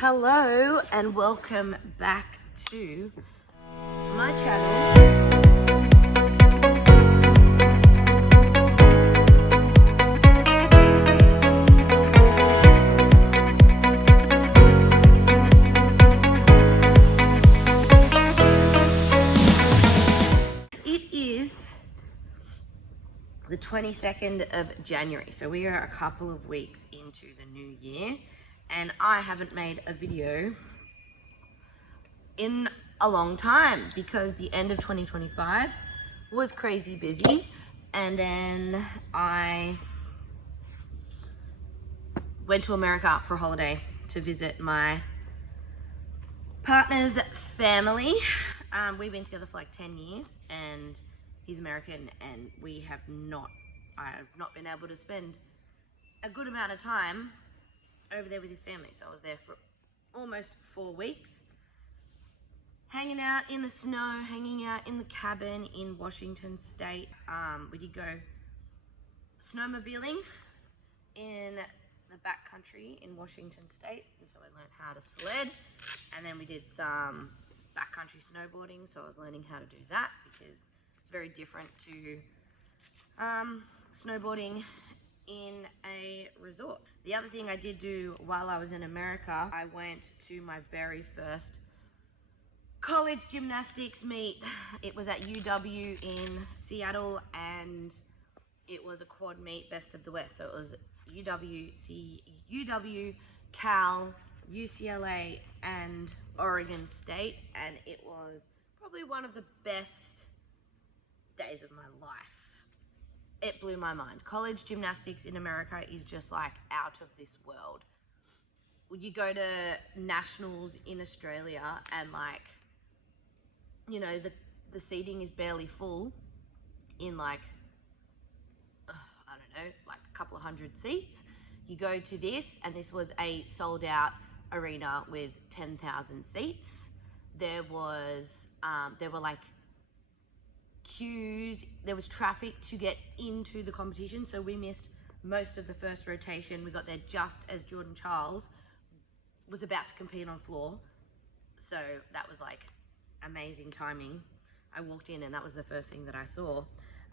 Hello and welcome back to my channel. It is the 22nd of January, so we are a couple of weeks into the new year and I haven't made a video in a long time because the end of 2025 was crazy busy, and then I went to America for a holiday to visit my partner's family. We've been together for like 10 years and he's American, and I have not been able to spend a good amount of time over there with his family. So I was there for almost 4 weeks, hanging out in the snow, hanging out in the cabin in Washington State. We did go snowmobiling in the backcountry in Washington State, and so I learned how to sled. And then we did some backcountry snowboarding, so I was learning how to do that because it's very different to snowboarding in a resort. The other thing I did do while I was in America, I went to my very first college gymnastics meet. It was at UW in Seattle, and it was a quad meet, best of the West. So it was UW, Cal, UCLA, and Oregon State, and it was probably one of the best days of my life. It blew my mind. College gymnastics in America is just like out of this world. You go to nationals in Australia and like, you know, the seating is barely full in like, I don't know, like a couple of hundred seats. You go to this, and this was a sold out arena with 10,000 seats. There were like queues, there was traffic to get into the competition, so we missed most of the first rotation. We got there just as Jordan Charles was about to compete on floor, so that was like amazing timing. I walked in and that was the first thing that I saw.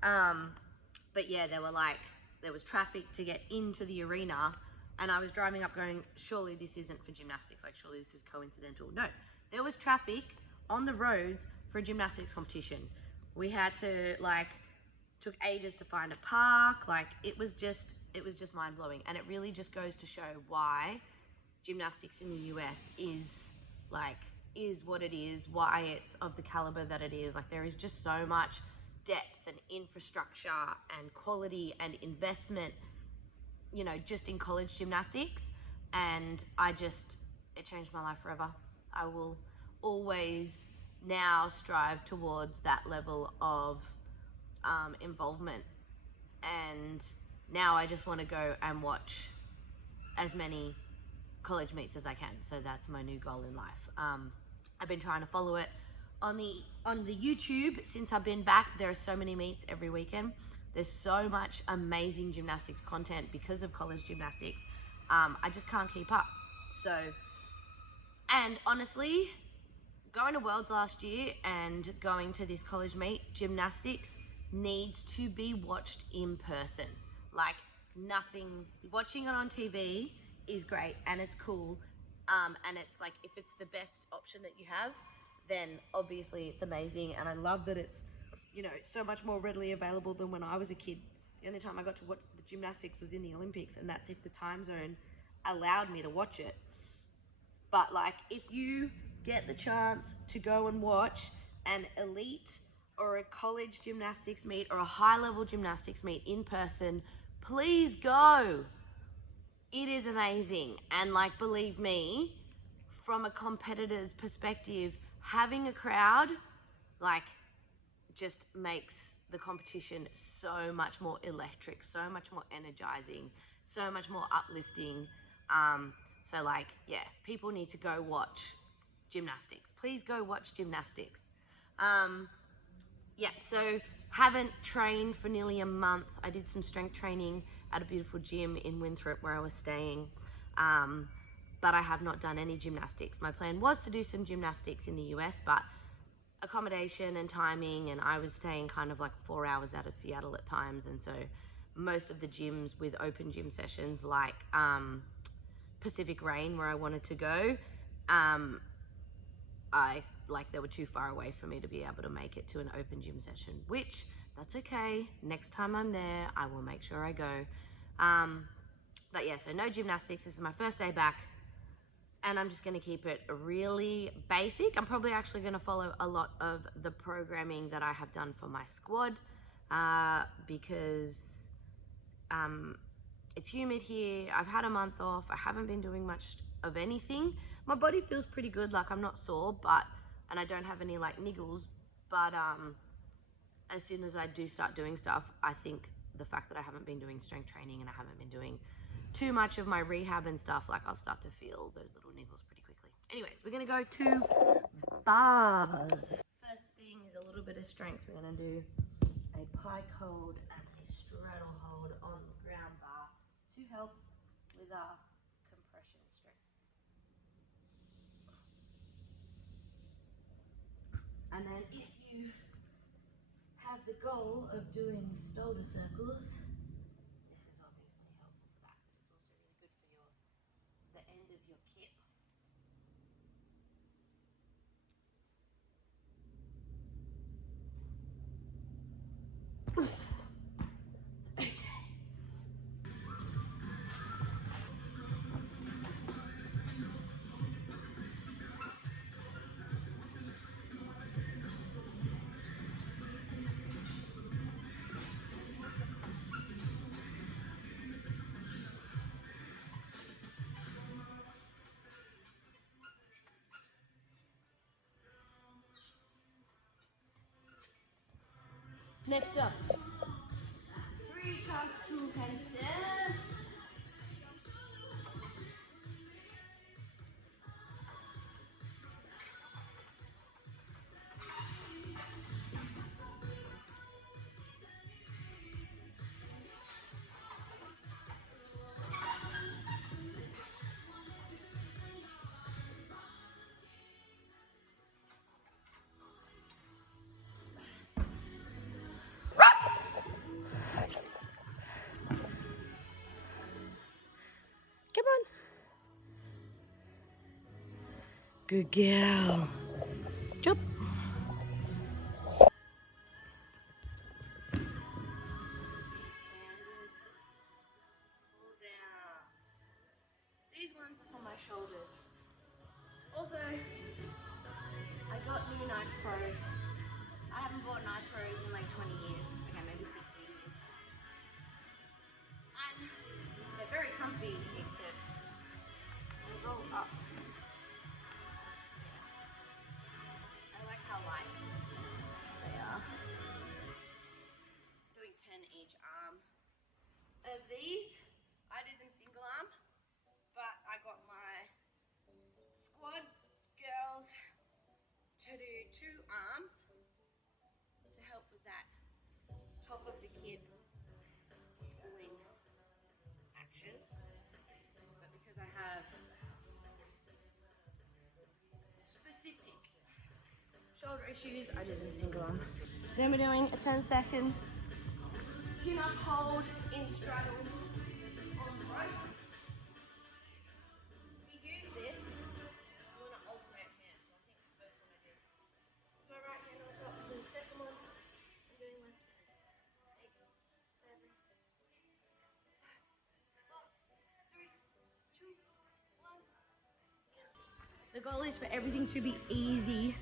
But yeah, there was traffic to get into the arena, and I was driving up going, surely this isn't for gymnastics, like surely this is coincidental. No, there was traffic on the roads for a gymnastics competition. We had to took ages to find a park. Like it was just mind blowing. And it really just goes to show why gymnastics in the US is what it is, why it's of the caliber that it is. Like there is just so much depth and infrastructure and quality and investment, you know, just in college gymnastics. And it changed my life forever. I will always now strive towards that level of involvement, and now I just want to go and watch as many college meets as I can. So that's my new goal in life. I've been trying to follow it on the YouTube since I've been back. There are so many meets every weekend. There's so much amazing gymnastics content because of college gymnastics. I just can't keep up. So, and honestly, going to Worlds last year and going to this college meet, gymnastics needs to be watched in person. Like nothing, watching it on TV is great and it's cool. And it's like, if it's the best option that you have, then obviously it's amazing. And I love that it's, you know, so much more readily available than when I was a kid. The only time I got to watch the gymnastics was in the Olympics, and that's if the time zone allowed me to watch it. But like, if you get the chance to go and watch an elite or a college gymnastics meet or a high-level gymnastics meet in person, please go. It is amazing. And like, believe me, from a competitor's perspective, having a crowd like just makes the competition so much more electric, so much more energizing, so much more uplifting. So like, yeah, people need to go watch gymnastics. Please go watch gymnastics. Yeah, so haven't trained for nearly a month. I did some strength training at a beautiful gym in Winthrop where I was staying. but I have not done any gymnastics. My plan was to do some gymnastics in the US, but accommodation and timing, and I was staying kind of like 4 hours out of Seattle at times, and so most of the gyms with open gym sessions like Pacific Rain, where I wanted to go, they were too far away for me to be able to make it to an open gym session, which that's okay. Next time I'm there, I will make sure I go. But yeah, so no gymnastics. This is my first day back, and I'm just going to keep it really basic. I'm probably actually going to follow a lot of the programming that I have done for my squad, because it's humid here. I've had a month off. I haven't been doing much of anything. My body feels pretty good. Like, I'm not sore, and I don't have any like niggles, but as soon as I do start doing stuff, I think the fact that I haven't been doing strength training and I haven't been doing too much of my rehab and stuff, like, I'll start to feel those little niggles pretty quickly. Anyways, we're gonna go to bars. First thing is a little bit of strength. We're gonna do a pike hold and a straddle hold on the ground bar to help with our compression strength. And then if you have the goal of doing shoulder circles, this is obviously helpful for that, but it's also really good for the end of your kit. Next up, 3 cross 2 handstands. Come on. Good girl. Jump. These ones are for my shoulders. Also, I got new Nike Pros. I haven't bought Nike Pros in like 20 years. Okay, maybe 15 years. And they're very comfy, except they roll up. I like how light they are. Doing 10 each arm. Of these, I do them single arm, but I got my squad girls to do 2 arms to help with that top of the kit pulling action. But because I have specific shoulder issues, I do them single arm. Then we're doing a 10-second chin up hold in straddle on the rope. We use this. I'm going to alternate hands. So I think the first one I did my right hand on top, so the second one I'm doing left hand. 8, 7, 6, 5, 4, 3, 2, 1. The goal is for everything to be easy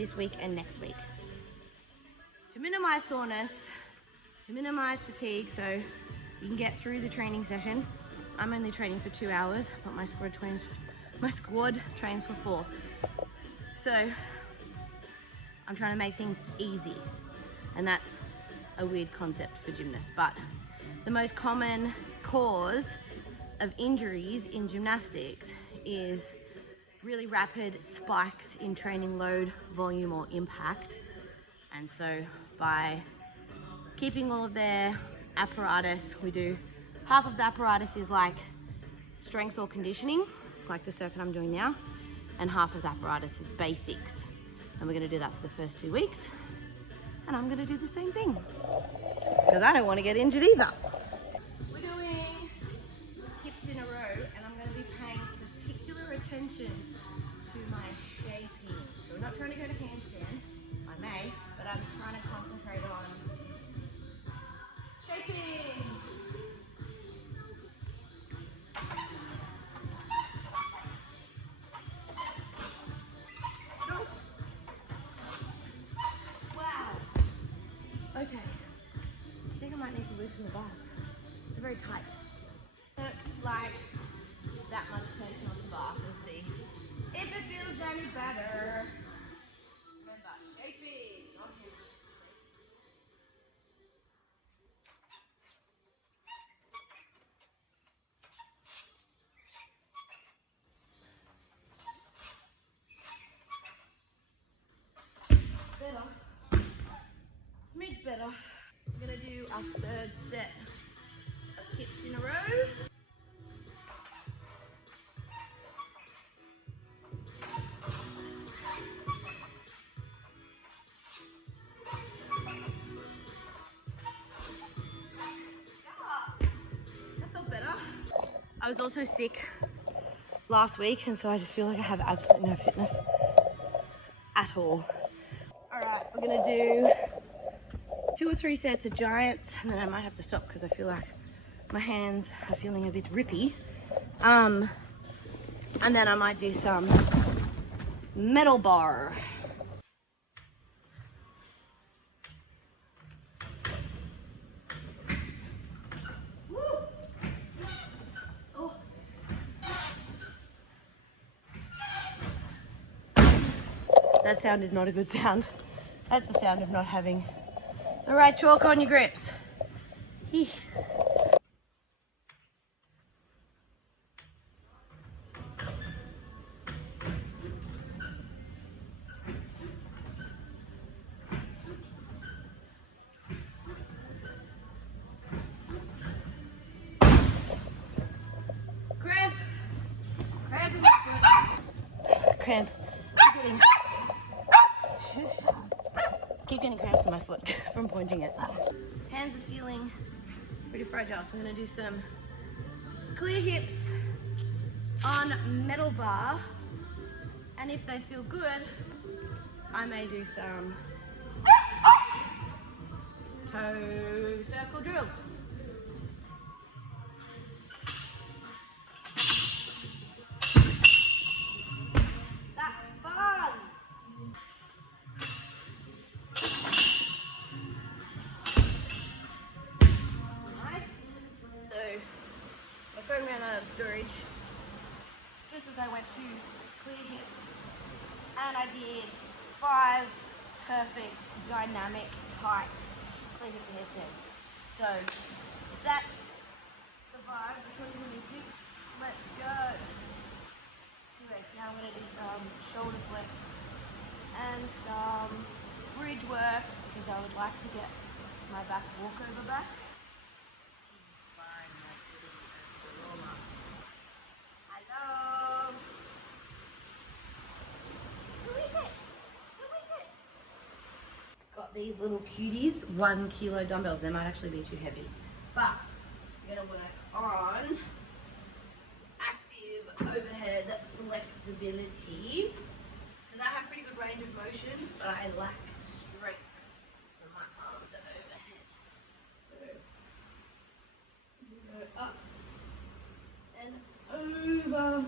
this week and next week. To minimize soreness, to minimize fatigue, so you can get through the training session. I'm only training for 2 hours, but my squad trains for 4. So I'm trying to make things easy, and that's a weird concept for gymnasts, but the most common cause of injuries in gymnastics is really rapid spikes in training load, volume, or impact. And so by keeping all of their apparatus, we do half of the apparatus is like strength or conditioning, like the circuit I'm doing now, and half of the apparatus is basics. And we're gonna do that for the first 2 weeks. And I'm gonna do the same thing, because I don't wanna get injured either. We're doing hips in a row, and I'm gonna be paying particular attention to my shaping. So we're not trying to go to handstand, I may, but I'm trying to concentrate on shaping. Wow. Okay. I think I might need to loosen the bars. They're very tight. Like that much tension on the bar. We'll see if it feels any better. Remember, shaping, not moving. Better. Smidge better. I'm gonna do our third set of kips in a row. That felt better. I was also sick last week, and so I just feel like I have absolutely no fitness at all. All right, we're gonna do 2 or 3 sets of giants, and then I might have to stop because I feel like my hands are feeling a bit rippy. And then I might do some metal bar. Woo. Oh. That sound is not a good sound. That's the sound of not having the right chalk on your grips. Eeh. Cramp. Cramp in my foot. Cramp. Keep getting cramps in my foot from pointing it. Hands are feeling pretty fragile, so I'm gonna do some clear hips on metal bar, and if they feel good, I may do some toe circle drills. That's fun! Nice. So, my phone ran out of storage just as I went to clear hips, and I did 5 perfect, dynamic, tight clear hip to headstands. So, if that's the vibe for 2026, let's go. Anyways, now I'm going to do some shoulder flips and some bridge work, because I would like to get my back walkover back. Hello. Who is it? Who is it? Got these little cuties, 1 kilo dumbbells. They might actually be too heavy, but I'm gonna work on active overhead flexibility, because I have pretty good range of motion, but I lack strength when my arms are overhead. So go up and over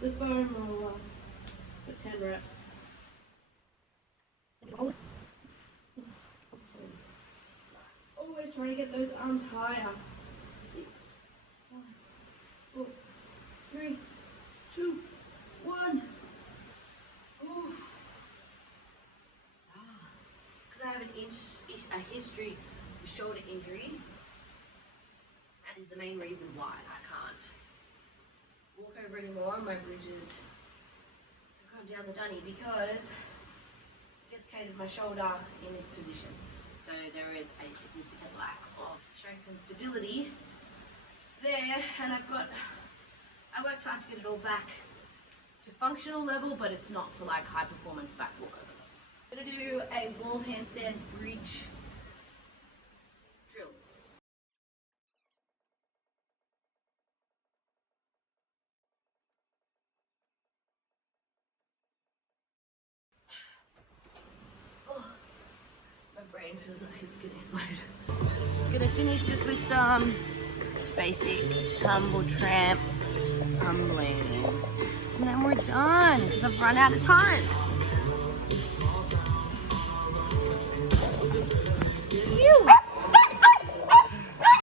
the foam roller for 10 reps. Always trying to get those arms higher. 6, 5, 4, 3, 2, 1. Oof. Because I have a history of shoulder injury. That is the main reason why I can't walk over anymore. My bridges have gone down the dunny because I dislocated my shoulder in this position. So there is a significant lack of strength and stability there, and I've got I worked hard to get it all back to functional level, but it's not to like high performance back walkover. I'm gonna do a wall handstand bridge drill. Oh, my brain feels like it's gonna explode. I'm gonna finish just with some basic tumble tramp tumbling, and then we're done because I've run out of time. Phew.